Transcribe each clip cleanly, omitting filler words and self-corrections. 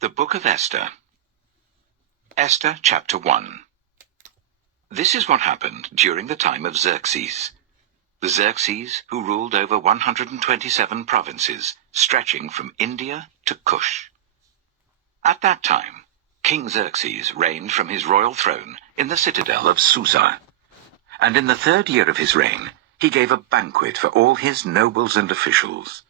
The Book of Esther. Esther chapter 1. This is what happened during the time of Xerxes. The Xerxes who ruled over 127 provinces, stretching from India to Cush. At that time, King Xerxes reigned from his royal throne in the citadel of Susa. And in the 3rd year of his reign, he gave a banquet for all his nobles and officials.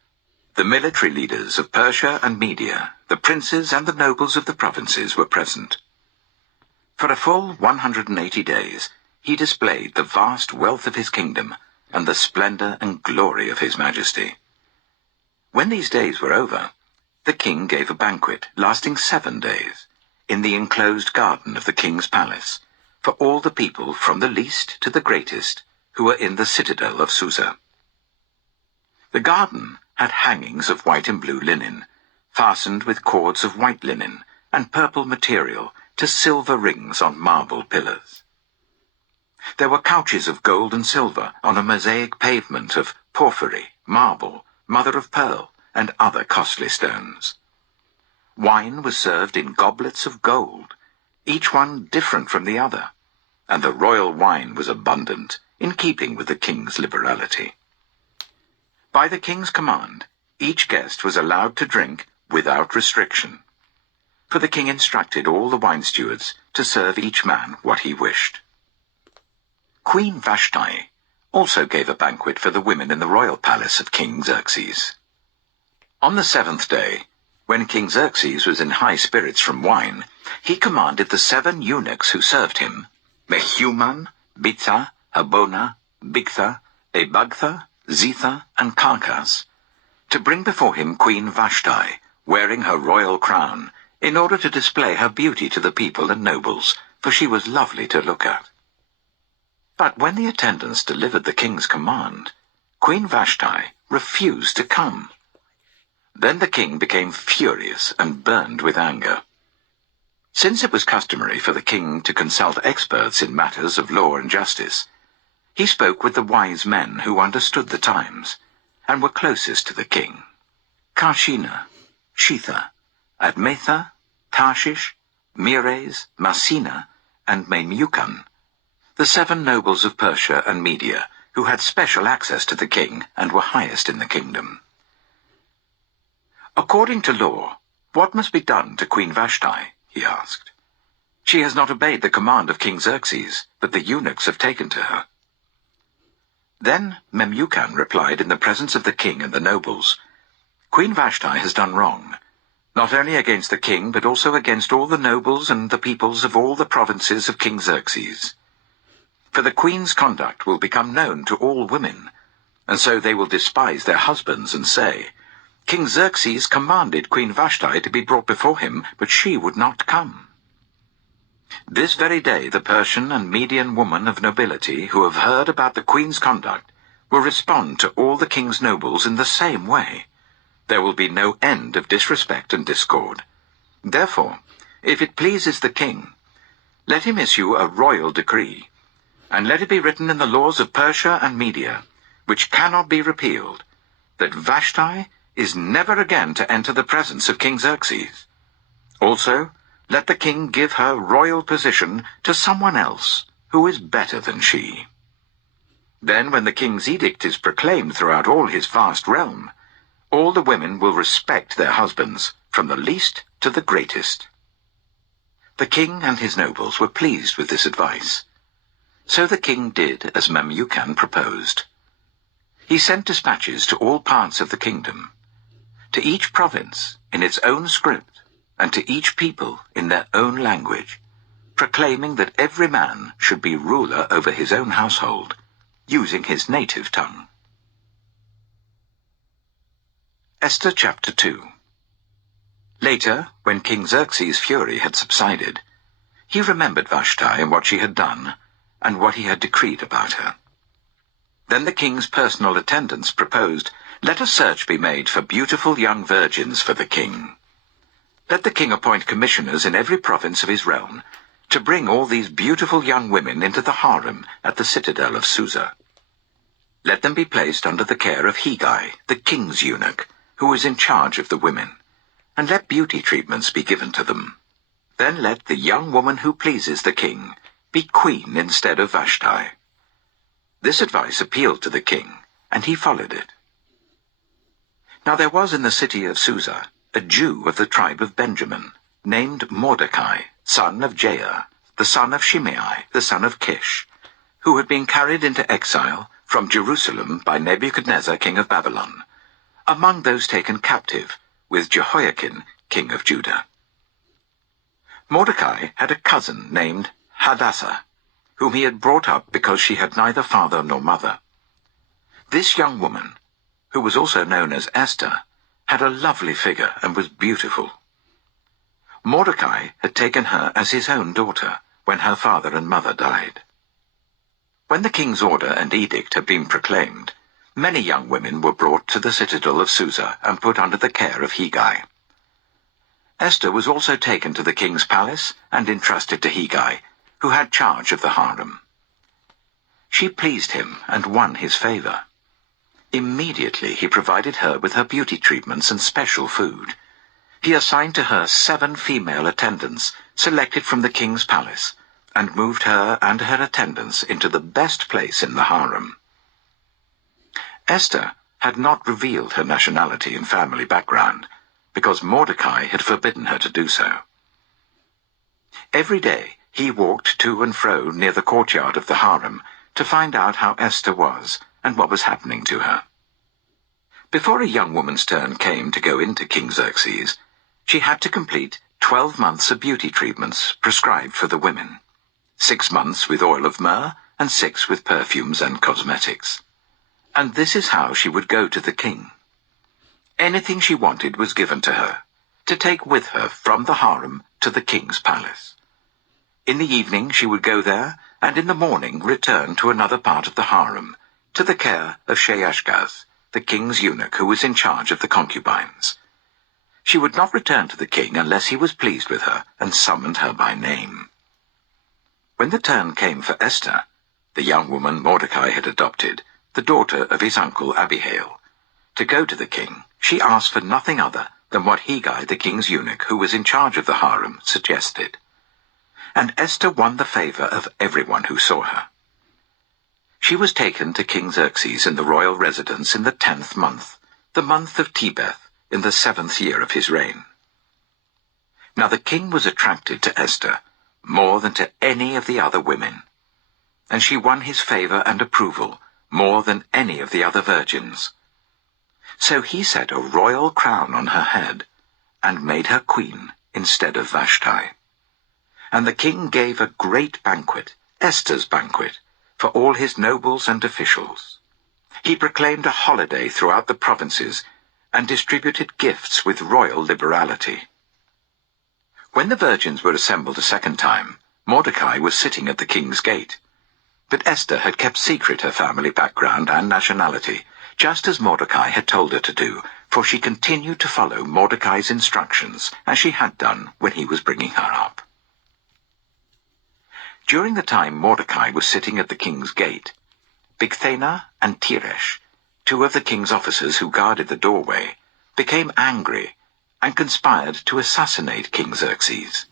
The military leaders of Persia and Media, the princes and the nobles of the provinces were present. For a full 180 days, he displayed the vast wealth of his kingdom and the splendor and glory of his majesty. When these days were over, the king gave a banquet lasting 7 days in the enclosed garden of the king's palace for all the people from the least to the greatest who were in the citadel of Susa. The garden had hangings of white and blue linen, fastened with cords of white linen and purple material to silver rings on marble pillars. There were couches of gold and silver on a mosaic pavement of porphyry, marble, mother of pearl, and other costly stones. Wine was served in goblets of gold, each one different from the other, and the royal wine was abundant, in keeping with the king's liberality. By the king's command, each guest was allowed to drink without restriction, for the king instructed all the wine stewards to serve each man what he wished. Queen Vashti also gave a banquet for the women in the royal palace of King Xerxes. On the 7th day, when King Xerxes was in high spirits from wine, he commanded the 7 eunuchs who served him, Mehuman, Bitha, Habona, Bigtha, Ebagtha, Zetha, and Carcas, to bring before him Queen Vashti, wearing her royal crown, in order to display her beauty to the people and nobles, for she was lovely to look at. But when the attendants delivered the king's command, Queen Vashti refused to come. Then the king became furious and burned with anger. Since it was customary for the king to consult experts in matters of law and justice, he spoke with the wise men who understood the times, and were closest to the king: Karshina, Shetha, Admatha, Tarshish, Meres, Marsina, and Memucan, the 7 nobles of Persia and Media, who had special access to the king and were highest in the kingdom. According to law, what must be done to Queen Vashti? He asked. She has not obeyed the command of King Xerxes, but the eunuchs have taken to her. Then Memucan replied in the presence of the king and the nobles, Queen Vashti has done wrong, not only against the king, but also against all the nobles and the peoples of all the provinces of King Xerxes. For the queen's conduct will become known to all women, and so they will despise their husbands and say, King Xerxes commanded Queen Vashti to be brought before him, but she would not come. This very day the Persian and Median women of nobility who have heard about the queen's conduct will respond to all the king's nobles in the same way. There will be no end of disrespect and discord. Therefore, if it pleases the king, let him issue a royal decree, and let it be written in the laws of Persia and Media, which cannot be repealed, that Vashti is never again to enter the presence of King Xerxes. Also, let the king give her royal position to someone else who is better than she. Then, when the king's edict is proclaimed throughout all his vast realm, all the women will respect their husbands, from the least to the greatest. The king and his nobles were pleased with this advice. So the king did as Memucan proposed. He sent dispatches to all parts of the kingdom, to each province in its own script, and to each people in their own language, proclaiming that every man should be ruler over his own household, using his native tongue. Esther chapter 2. Later, when King Xerxes' fury had subsided, he remembered Vashti and what she had done, and what he had decreed about her. Then the king's personal attendants proposed, let a search be made for beautiful young virgins for the king. Let the king appoint commissioners in every province of his realm, to bring all these beautiful young women into the harem at the citadel of Susa. Let them be placed under the care of Hegai, the king's eunuch, who is in charge of the women, and let beauty treatments be given to them. Then let the young woman who pleases the king be queen instead of Vashti." This advice appealed to the king, and he followed it. Now there was in the city of Susa a Jew of the tribe of Benjamin, named Mordecai, son of Jair, the son of Shimei, the son of Kish, who had been carried into exile from Jerusalem by Nebuchadnezzar, king of Babylon, among those taken captive with Jehoiakim, king of Judah. Mordecai had a cousin named Hadassah, whom he had brought up because she had neither father nor mother. This young woman, who was also known as Esther, had a lovely figure and was beautiful. Mordecai had taken her as his own daughter when her father and mother died. When the king's order and edict had been proclaimed, many young women were brought to the citadel of Susa and put under the care of Hegai. Esther was also taken to the king's palace and entrusted to Hegai, who had charge of the harem. She pleased him and won his favor. Immediately he provided her with her beauty treatments and special food. He assigned to her 7 female attendants selected from the king's palace, and moved her and her attendants into the best place in the harem. Esther had not revealed her nationality and family background, because Mordecai had forbidden her to do so. Every day he walked to and fro near the courtyard of the harem to find out how Esther was and what was happening to her. Before a young woman's turn came to go into King Xerxes, she had to complete 12 months of beauty treatments prescribed for the women, 6 months with oil of myrrh and 6 with perfumes and cosmetics. And this is how she would go to the king. Anything she wanted was given to her, to take with her from the harem to the king's palace. In the evening she would go there, and in the morning return to another part of the harem, to the care of Sheashgaz, the king's eunuch who was in charge of the concubines. She would not return to the king unless he was pleased with her and summoned her by name. When the turn came for Esther, the young woman Mordecai had adopted, the daughter of his uncle Abihail, to go to the king, she asked for nothing other than what Hegai, the king's eunuch who was in charge of the harem, suggested. And Esther won the favor of everyone who saw her. She was taken to King Xerxes in the royal residence in the 10th month, the month of Tebeth, in the 7th year of his reign. Now the king was attracted to Esther more than to any of the other women, and she won his favor and approval more than any of the other virgins. So he set a royal crown on her head and made her queen instead of Vashti. And the king gave a great banquet, Esther's banquet, for all his nobles and officials. He proclaimed a holiday throughout the provinces and distributed gifts with royal liberality. When the virgins were assembled a second time, Mordecai was sitting at the king's gate. But Esther had kept secret her family background and nationality, just as Mordecai had told her to do, for she continued to follow Mordecai's instructions, as she had done when he was bringing her up. During the time Mordecai was sitting at the king's gate, Bigthana and Teresh, 2 of the king's officers who guarded the doorway, became angry and conspired to assassinate King Xerxes.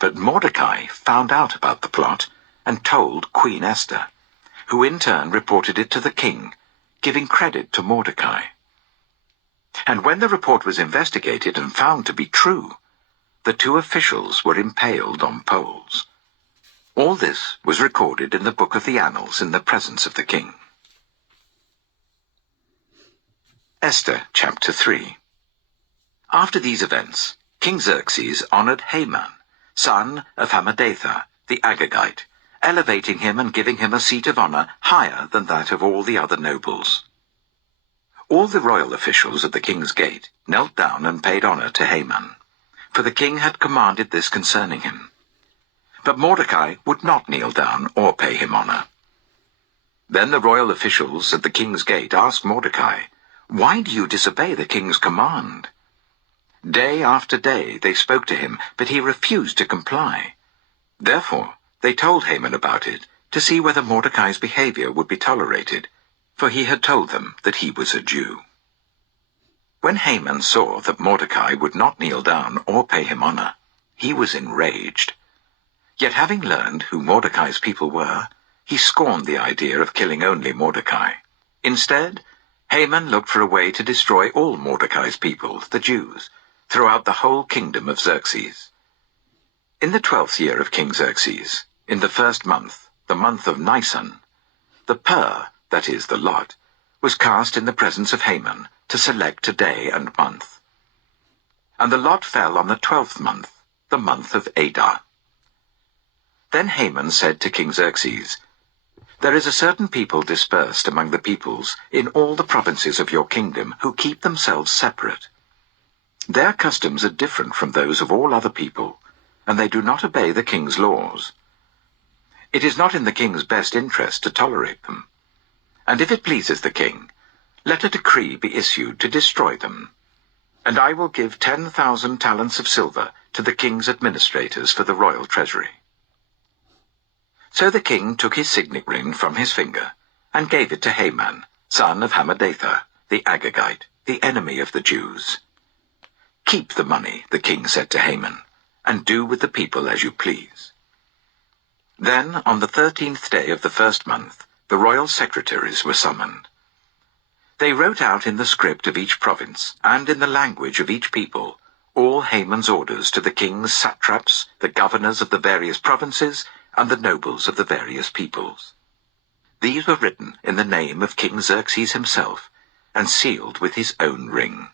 But Mordecai found out about the plot and told Queen Esther, who in turn reported it to the king, giving credit to Mordecai. And when the report was investigated and found to be true, the 2 officials were impaled on poles. All this was recorded in the book of the Annals in the presence of the king. Esther chapter 3. After these events, King Xerxes honored Haman, son of Hammedatha, the Agagite, elevating him and giving him a seat of honor higher than that of all the other nobles. All the royal officials at the king's gate knelt down and paid honor to Haman, for the king had commanded this concerning him. But Mordecai would not kneel down or pay him honor. Then the royal officials at the king's gate asked Mordecai, "Why do you disobey the king's command?" Day after day they spoke to him, but he refused to comply. Therefore they told Haman about it, to see whether Mordecai's behavior would be tolerated, for he had told them that he was a Jew. When Haman saw that Mordecai would not kneel down or pay him honor, he was enraged. Yet having learned who Mordecai's people were, he scorned the idea of killing only Mordecai. Instead, Haman looked for a way to destroy all Mordecai's people, the Jews, throughout the whole kingdom of Xerxes. In the 12th year of King Xerxes, in the first month, the month of Nisan, the pur, that is, the lot, was cast in the presence of Haman to select a day and month. And the lot fell on the 12th month, the month of Adar. Then Haman said to King Xerxes, "There is a certain people dispersed among the peoples in all the provinces of your kingdom who keep themselves separate. Their customs are different from those of all other people, and they do not obey the king's laws. It is not in the king's best interest to tolerate them. And if it pleases the king, let a decree be issued to destroy them. And I will give 10,000 talents of silver to the king's administrators for the royal treasury." So the king took his signet ring from his finger and gave it to Haman, son of Hammedatha, the Agagite, the enemy of the Jews. "Keep the money," the king said to Haman, "and do with the people as you please." Then, on the 13th day of the first month, the royal secretaries were summoned. They wrote out in the script of each province, and in the language of each people, all Haman's orders to the king's satraps, the governors of the various provinces, and the nobles of the various peoples. These were written in the name of King Xerxes himself, and sealed with his own ring.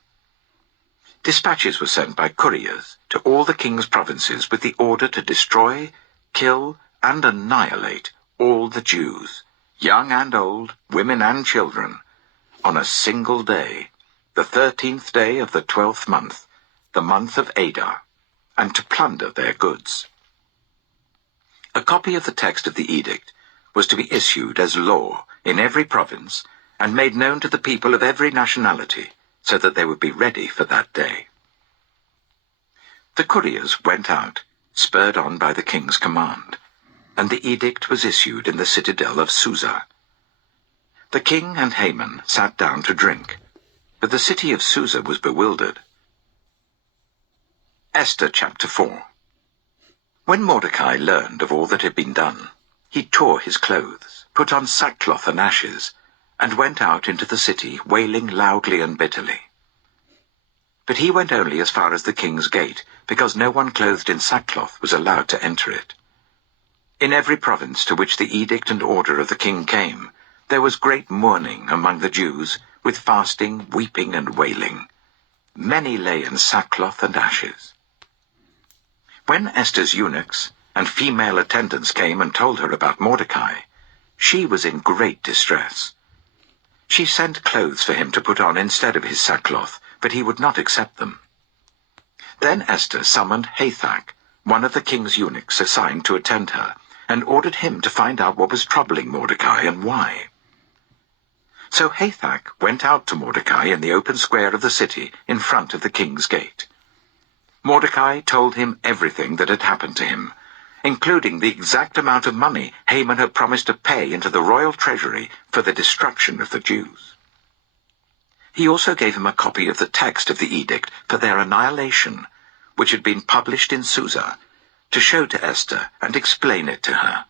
Dispatches were sent by couriers to all the king's provinces with the order to destroy, kill, and annihilate all the Jews, young and old, women and children, on a single day, the 13th day of the 12th month, the month of Adar, and to plunder their goods. A copy of the text of the edict was to be issued as law in every province and made known to the people of every nationality, so that they would be ready for that day. The couriers went out, spurred on by the king's command, and the edict was issued in the citadel of Susa. The king and Haman sat down to drink, but the city of Susa was bewildered. Esther chapter 4. When Mordecai learned of all that had been done, he tore his clothes, put on sackcloth and ashes, and went out into the city, wailing loudly and bitterly. But he went only as far as the king's gate, because no one clothed in sackcloth was allowed to enter it. In every province to which the edict and order of the king came, there was great mourning among the Jews, with fasting, weeping, and wailing. Many lay in sackcloth and ashes. When Esther's eunuchs and female attendants came and told her about Mordecai, she was in great distress. She sent clothes for him to put on instead of his sackcloth, but he would not accept them. Then Esther summoned Hathach, one of the king's eunuchs assigned to attend her, and ordered him to find out what was troubling Mordecai and why. So Hathach went out to Mordecai in the open square of the city in front of the king's gate. Mordecai told him everything that had happened to him, including the exact amount of money Haman had promised to pay into the royal treasury for the destruction of the Jews. He also gave him a copy of the text of the edict for their annihilation, which had been published in Susa, to show to Esther and explain it to her.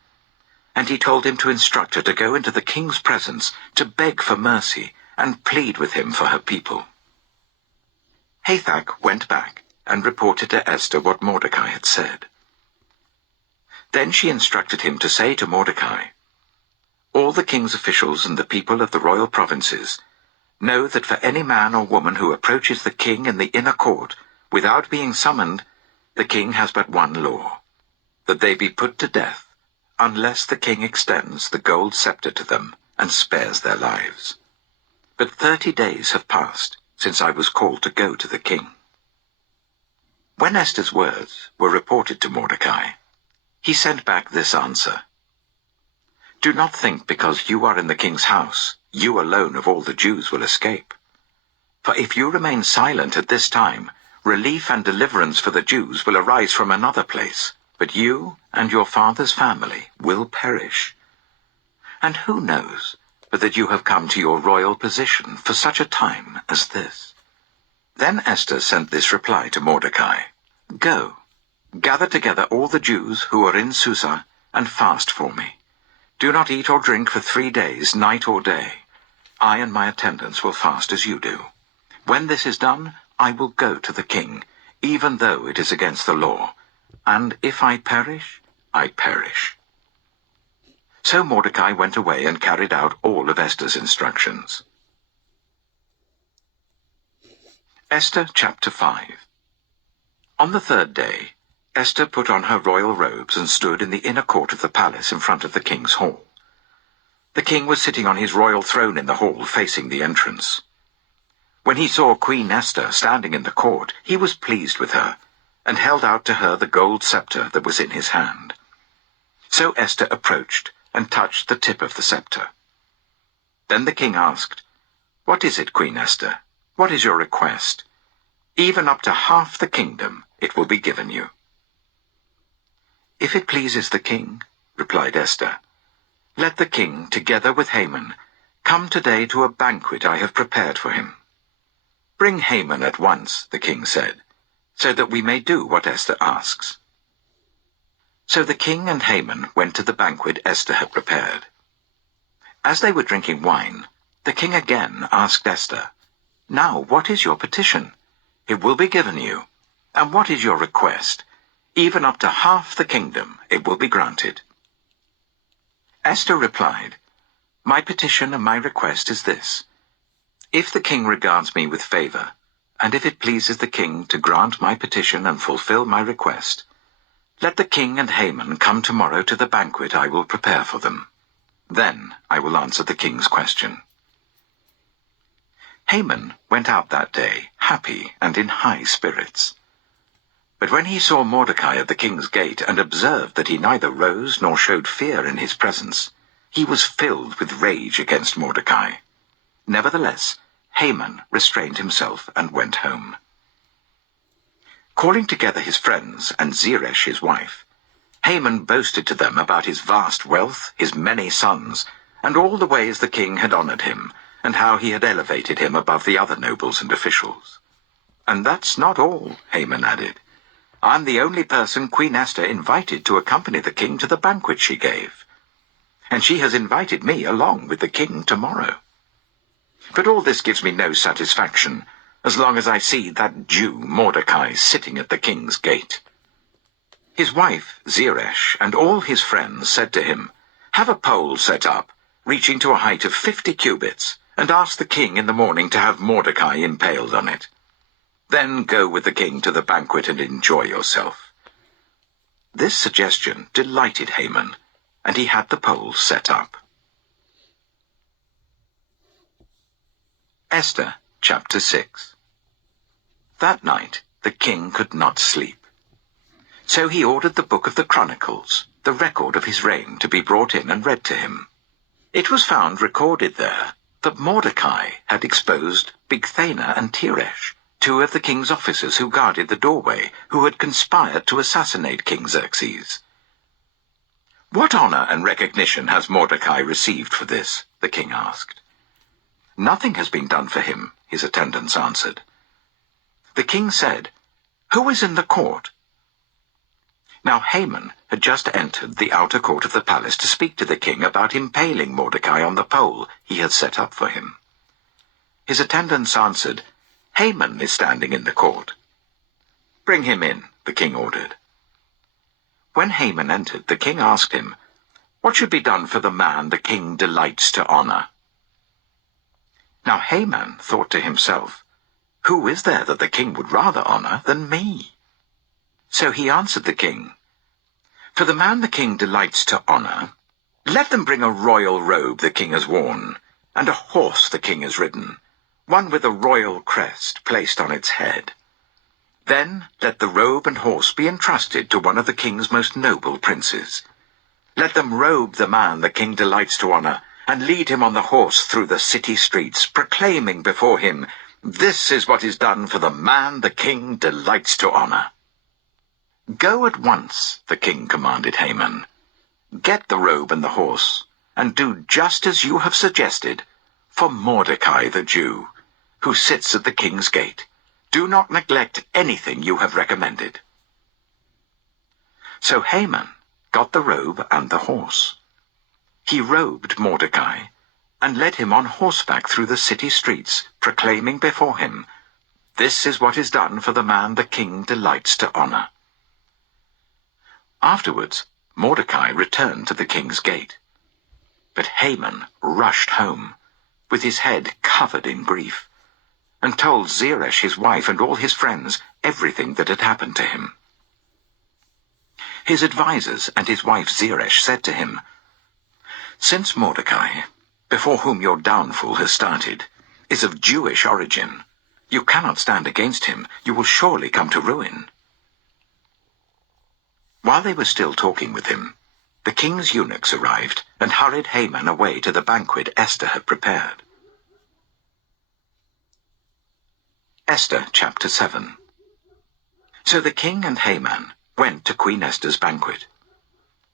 And he told him to instruct her to go into the king's presence to beg for mercy and plead with him for her people. Hathach went back and reported to Esther what Mordecai had said. Then she instructed him to say to Mordecai, "All the king's officials and the people of the royal provinces know that for any man or woman who approaches the king in the inner court without being summoned, the king has but one law, that they be put to death, unless the king extends the gold scepter to them and spares their lives. But 30 days have passed since I was called to go to the king." When Esther's words were reported to Mordecai, he sent back this answer: "Do not think because you are in the king's house, you alone of all the Jews will escape. For if you remain silent at this time, relief and deliverance for the Jews will arise from another place, but you and your father's family will perish. And who knows but that you have come to your royal position for such a time as this?" Then Esther sent this reply to Mordecai. Go, gather together all the Jews who are in Susa, and fast for me. Do not eat or drink for 3 days, night or day. I and my attendants will fast as you do. When this is done, I will go to the king, even though it is against the law. And if I perish, I perish. So Mordecai went away and carried out all of Esther's instructions. Esther chapter 5. On the 3rd day, Esther put on her royal robes and stood in the inner court of the palace in front of the king's hall. The king was sitting on his royal throne in the hall facing the entrance. When he saw Queen Esther standing in the court, he was pleased with her, and held out to her the gold scepter that was in his hand. So Esther approached and touched the tip of the scepter. Then the king asked, "What is it, Queen Esther? What is your request? Even up to half the kingdom it will be given you." "If it pleases the king," replied Esther, "let the king, together with Haman, come today to a banquet I have prepared for him." "Bring Haman at once," the king said, "so that we may do what Esther asks." So the king and Haman went to the banquet Esther had prepared. As they were drinking wine, the king again asked Esther, "Now, what is your petition? It will be given you. And what is your request? Even up to half the kingdom it will be granted." Esther replied, "My petition and my request is this. If the king regards me with favor, and if it pleases the king to grant my petition and fulfill my request, let the king and Haman come tomorrow to the banquet I will prepare for them. Then I will answer the king's question." Haman went out that day, happy and in high spirits. But when he saw Mordecai at the king's gate and observed that he neither rose nor showed fear in his presence, he was filled with rage against Mordecai. Nevertheless, Haman restrained himself and went home. Calling together his friends and Zeresh his wife, Haman boasted to them about his vast wealth, his many sons, and all the ways the king had honored him, and how he had elevated him above the other nobles and officials. "And that's not all," Haman added. "I'm the only person Queen Esther invited to accompany the king to the banquet she gave. And she has invited me along with the king tomorrow. But all this gives me no satisfaction, as long as I see that Jew Mordecai sitting at the king's gate." His wife, Zeresh, and all his friends said to him, "Have a pole set up, reaching to a height of 50 cubits, and ask the king in the morning to have Mordecai impaled on it. Then go with the king to the banquet and enjoy yourself." This suggestion delighted Haman, and he had the pole set up. Esther chapter 6. That night the king could not sleep. So he ordered the book of the Chronicles, the record of his reign, to be brought in and read to him. It was found recorded there that Mordecai had exposed Bigthana and Teresh, 2 of the king's officers who guarded the doorway, who had conspired to assassinate King Xerxes. "What honor and recognition has Mordecai received for this?" the king asked. "Nothing has been done for him," his attendants answered. The king said, "Who is in the court?" Now Haman had just entered the outer court of the palace to speak to the king about impaling Mordecai on the pole he had set up for him. His attendants answered, "Haman is standing in the court." "Bring him in," the king ordered. When Haman entered, the king asked him, "What should be done for the man the king delights to honor?" Now Haman thought to himself, "Who is there that the king would rather honor than me?" So he answered the king, "For the man the king delights to honor, let them bring a royal robe the king has worn, and a horse the king has ridden, one with a royal crest placed on its head. Then let the robe and horse be entrusted to one of the king's most noble princes. Let them robe the man the king delights to honor, and lead him on the horse through the city streets, proclaiming before him, 'This is what is done for the man the king delights to honor.'" "Go at once," the king commanded Haman. "Get the robe and the horse, and do just as you have suggested for Mordecai the Jew, who sits at the king's gate, Do not neglect anything you have recommended." So Haman got the robe and the horse. He robed Mordecai and led him on horseback through the city streets, proclaiming before him, "This is what is done for the man the king delights to honor." Afterwards, Mordecai returned to the king's gate. But Haman rushed home, with his head covered in grief, and told Zeresh his wife and all his friends everything that had happened to him. His advisers and his wife Zeresh said to him, "Since Mordecai, before whom your downfall has started, is of Jewish origin, you cannot stand against him. You will surely come to ruin." While they were still talking with him, the king's eunuchs arrived and hurried Haman away to the banquet Esther had prepared. Esther chapter 7. So the king and Haman went to Queen Esther's banquet.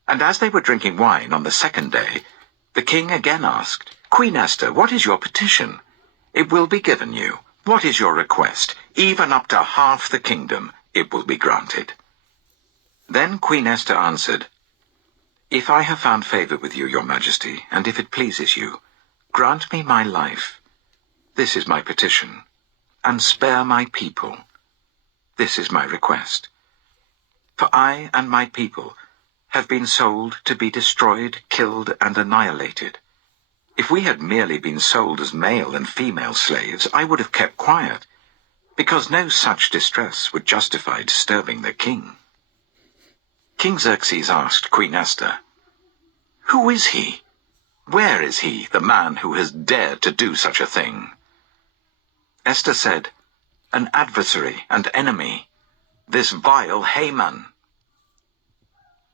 And as they were drinking wine on the second day, the king again asked, "Queen Esther, what is your petition? It will be given you. What is your request? Even up to half the kingdom, it will be granted." Then Queen Esther answered, "If I have found favor with you, your majesty, and if it pleases you, grant me my life. This is my petition. And spare my people. This is my request. For I and my people have been sold to be destroyed, killed, and annihilated. If we had merely been sold as male and female slaves, I would have kept quiet, because no such distress would justify disturbing the king." King Xerxes asked Queen Esther, "Who is he? Where is he, the man who has dared to do such a thing?" Esther said, "An adversary and enemy, this vile Haman."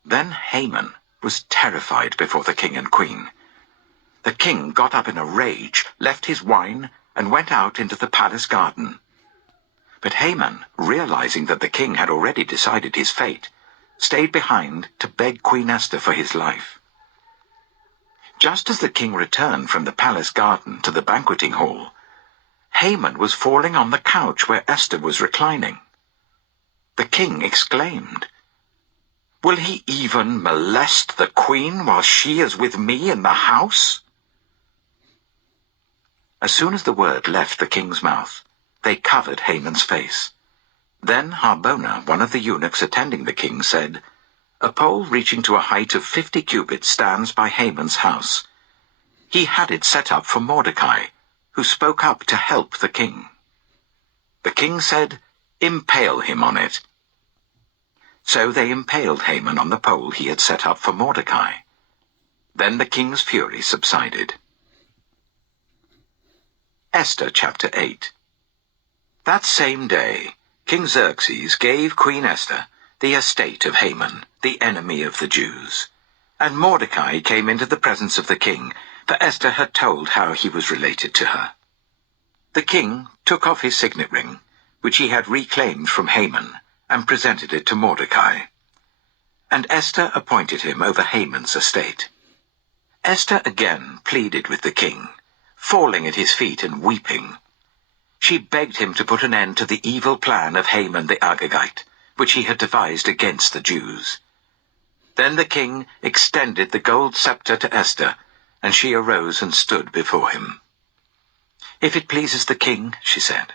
Then Haman was terrified before the king and queen. The king got up in a rage, left his wine, and went out into the palace garden. But Haman, realizing that the king had already decided his fate, stayed behind to beg Queen Esther for his life. Just as the king returned from the palace garden to the banqueting hall, Haman was falling on the couch where Esther was reclining. The king exclaimed, "Will he even molest the queen while she is with me in the house?" As soon as the word left the king's mouth, they covered Haman's face. Then Harbona, one of the eunuchs attending the king, said, "A pole reaching to a height of 50 cubits stands by Haman's house. He had it set up for Mordecai, who spoke up to help the king." The king said, "Impale him on it." So they impaled Haman on the pole he had set up for Mordecai. Then the king's fury subsided. Esther chapter 8. That same day, King Xerxes gave Queen Esther the estate of Haman, the enemy of the Jews. And Mordecai came into the presence of the king, for Esther had told how he was related to her. The king took off his signet ring, which he had reclaimed from Haman, and presented it to Mordecai. And Esther appointed him over Haman's estate. Esther again pleaded with the king, falling at his feet and weeping. She begged him to put an end to the evil plan of Haman the Agagite, which he had devised against the Jews. Then the king extended the gold scepter to Esther, and she arose and stood before him. "If it pleases the king," she said,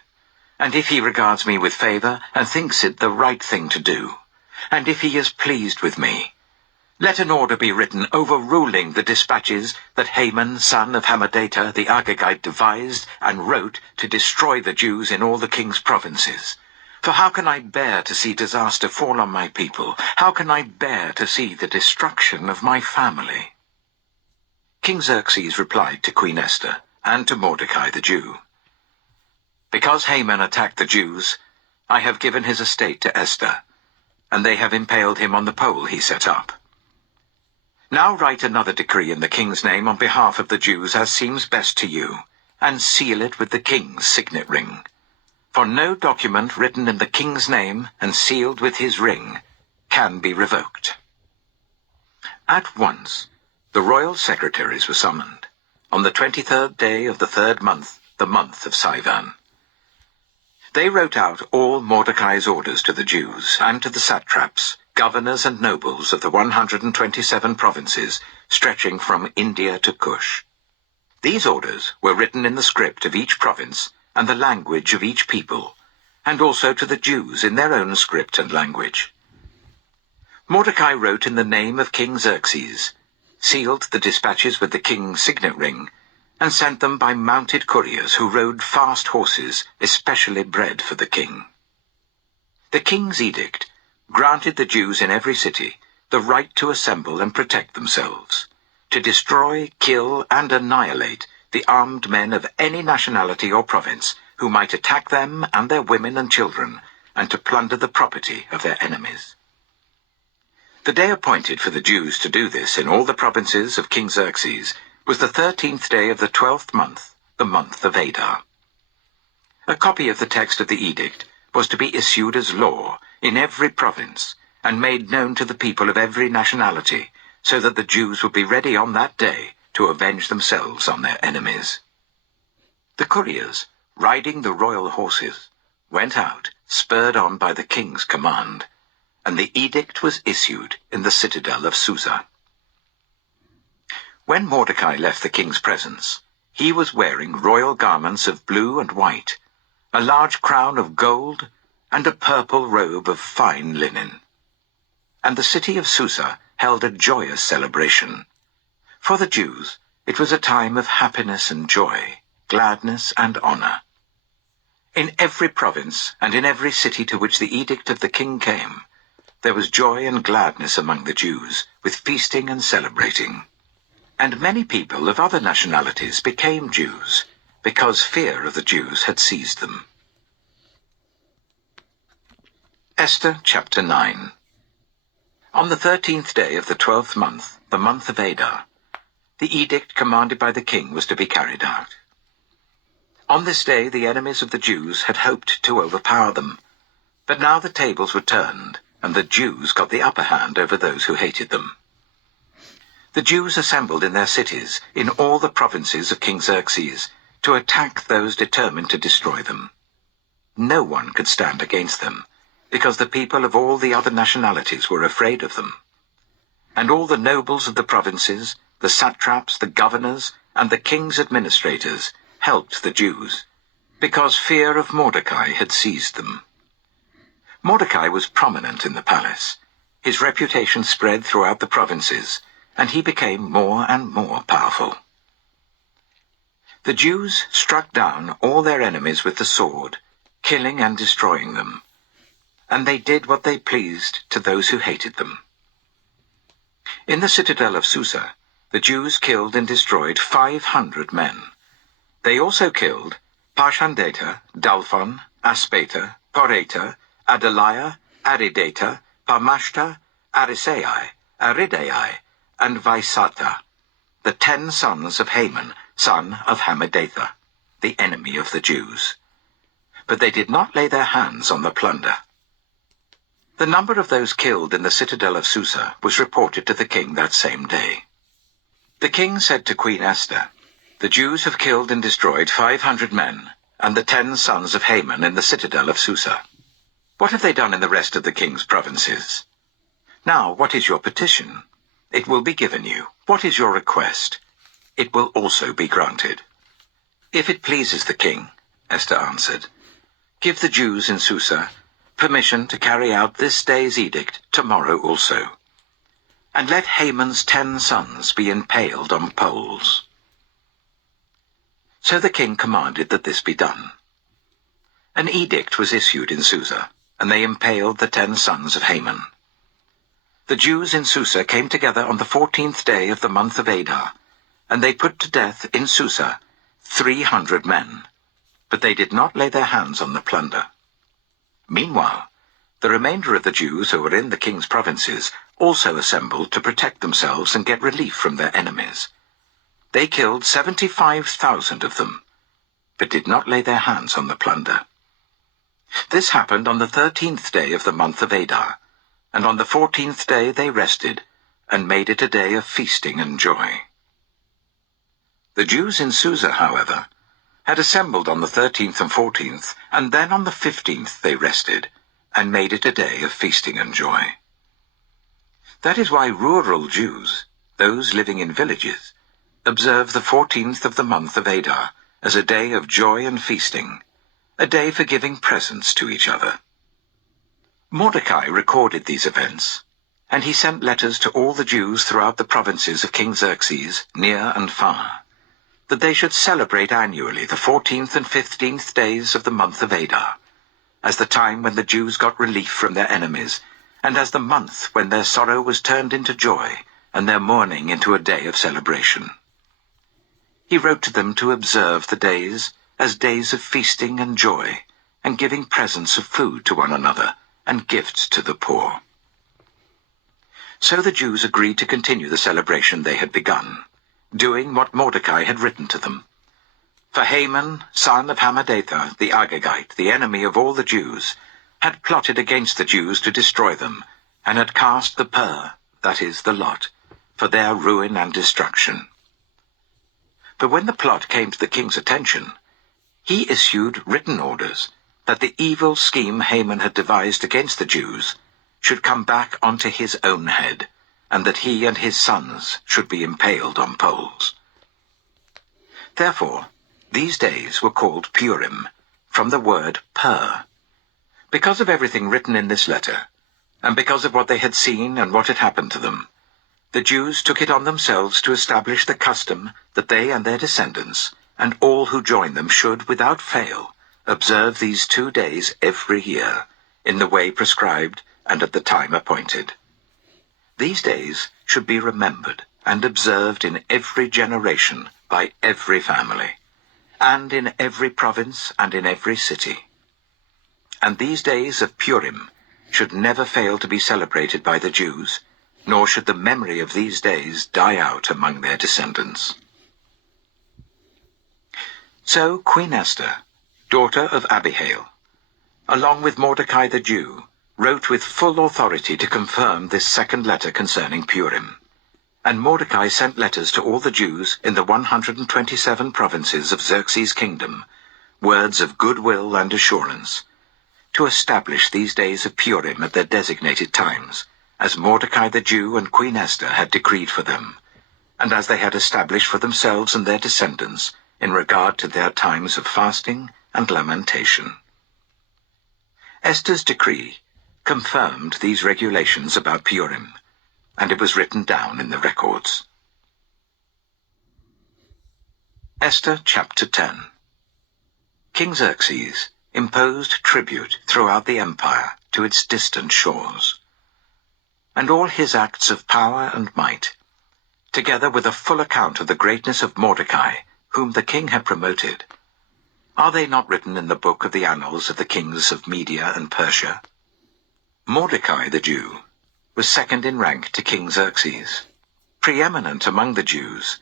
"and if he regards me with favor and thinks it the right thing to do, and if he is pleased with me, let an order be written overruling the dispatches that Haman, son of Hammedatha the Agagite, devised and wrote to destroy the Jews in all the king's provinces. For how can I bear to see disaster fall on my people? How can I bear to see the destruction of my family?" King Xerxes replied to Queen Esther and to Mordecai the Jew, "Because Haman attacked the Jews, I have given his estate to Esther, and they have impaled him on the pole he set up. Now write another decree in the king's name on behalf of the Jews as seems best to you, and seal it with the king's signet ring. For no document written in the king's name and sealed with his ring can be revoked." At once the royal secretaries were summoned, on the 23rd day of the 3rd month, the month of Sivan. They wrote out all Mordecai's orders to the Jews and to the satraps, governors and nobles of the 127 provinces stretching from India to Cush. These orders were written in the script of each province and the language of each people, and also to the Jews in their own script and language. Mordecai wrote in the name of King Xerxes, sealed the dispatches with the king's signet ring, and sent them by mounted couriers who rode fast horses, especially bred for the king. The king's edict granted the Jews in every city the right to assemble and protect themselves, to destroy, kill, and annihilate the armed men of any nationality or province who might attack them and their women and children, and to plunder the property of their enemies. The day appointed for the Jews to do this in all the provinces of King Xerxes was the 13th day of the 12th month, the month of Adar. A copy of the text of the edict was to be issued as law in every province and made known to the people of every nationality, so that the Jews would be ready on that day to avenge themselves on their enemies. The couriers, riding the royal horses, went out, spurred on by the king's command, and the edict was issued in the citadel of Susa. When Mordecai left the king's presence, he was wearing royal garments of blue and white, a large crown of gold, and a purple robe of fine linen. And the city of Susa held a joyous celebration. For the Jews, it was a time of happiness and joy, gladness and honor. In every province and in every city to which the edict of the king came, there was joy and gladness among the Jews, with feasting and celebrating. And many people of other nationalities became Jews, because fear of the Jews had seized them. Esther chapter 9. On the 13th day of the 12th month, the month of Adar, the edict commanded by the king was to be carried out. On this day the enemies of the Jews had hoped to overpower them, but now the tables were turned, and the Jews got the upper hand over those who hated them. The Jews assembled in their cities, in all the provinces of King Xerxes, to attack those determined to destroy them. No one could stand against them, because the people of all the other nationalities were afraid of them. And all the nobles of the provinces, the satraps, the governors, and the king's administrators helped the Jews, because fear of Mordecai had seized them. Mordecai was prominent in the palace. His reputation spread throughout the provinces, and he became more and more powerful. The Jews struck down all their enemies with the sword, killing and destroying them, and they did what they pleased to those who hated them. In the citadel of Susa, the Jews killed and destroyed 500 men. They also killed Parshandata, Dalphon, Aspata, Poreta, Adaliah, Aridata, Parmashta, Arisai, Aridai, and Vaisata, the 10 sons of Haman, son of Hammedatha, the enemy of the Jews. But they did not lay their hands on the plunder. The number of those killed in the citadel of Susa was reported to the king that same day. The king said to Queen Esther, "The Jews have killed and destroyed 500 men, and the 10 sons of Haman in the citadel of Susa. What have they done in the rest of the king's provinces? Now, what is your petition? It will be given you. What is your request? It will also be granted." "If it pleases the king," Esther answered, "give the Jews in Susa permission to carry out this day's edict tomorrow also. And let Haman's 10 sons be impaled on poles." So the king commanded that this be done. An edict was issued in Susa, and they impaled the 10 sons of Haman. The Jews in Susa came together on the 14th day of the month of Adar, and they put to death in Susa 300 men, but they did not lay their hands on the plunder. Meanwhile, the remainder of the Jews who were in the king's provinces also assembled to protect themselves and get relief from their enemies. They killed 75,000 of them, but did not lay their hands on the plunder. This happened on the 13th day of the month of Adar, and on the 14th day they rested, and made it a day of feasting and joy. The Jews in Susa, however, had assembled on the 13th and 14th, and then on the 15th they rested, and made it a day of feasting and joy. That is why rural Jews, those living in villages, observe the 14th of the month of Adar as a day of joy and feasting, a day for giving presents to each other. Mordecai recorded these events, and he sent letters to all the Jews throughout the provinces of King Xerxes, near and far, that they should celebrate annually the 14th and 15th days of the month of Adar, as the time when the Jews got relief from their enemies, and as the month when their sorrow was turned into joy, and their mourning into a day of celebration. He wrote to them to observe the days as days of feasting and joy, and giving presents of food to one another, and gifts to the poor. So the Jews agreed to continue the celebration they had begun, doing what Mordecai had written to them. For Haman, son of Hammedatha, the Agagite, the enemy of all the Jews, had plotted against the Jews to destroy them, and had cast the pur, that is, the lot, for their ruin and destruction. But when the plot came to the king's attention, he issued written orders that the evil scheme Haman had devised against the Jews should come back onto his own head, and that he and his sons should be impaled on poles. Therefore, these days were called Purim, from the word pur. Because of everything written in this letter, and because of what they had seen and what had happened to them, the Jews took it on themselves to establish the custom that they and their descendants, and all who join them, should, without fail, observe these 2 days every year, in the way prescribed and at the time appointed. These days should be remembered and observed in every generation by every family, and in every province and in every city. And these days of Purim should never fail to be celebrated by the Jews, nor should the memory of these days die out among their descendants. So Queen Esther, daughter of Abihail, along with Mordecai the Jew, wrote with full authority to confirm this second letter concerning Purim. And Mordecai sent letters to all the Jews in the 127 provinces of Xerxes' kingdom, words of goodwill and assurance, to establish these days of Purim at their designated times, as Mordecai the Jew and Queen Esther had decreed for them, and as they had established for themselves and their descendants in regard to their times of fasting and lamentation. Esther's decree confirmed these regulations about Purim, and it was written down in the records. Esther chapter 10. King Xerxes imposed tribute throughout the empire to its distant shores. And all his acts of power and might, together with a full account of the greatness of Mordecai, whom the king had promoted, are they not written in the book of the annals of the kings of Media and Persia? Mordecai the Jew was second in rank to King Xerxes, preeminent among the Jews,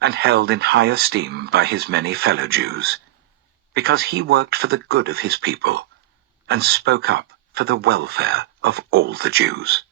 and held in high esteem by his many fellow Jews, because he worked for the good of his people, and spoke up for the welfare of all the Jews.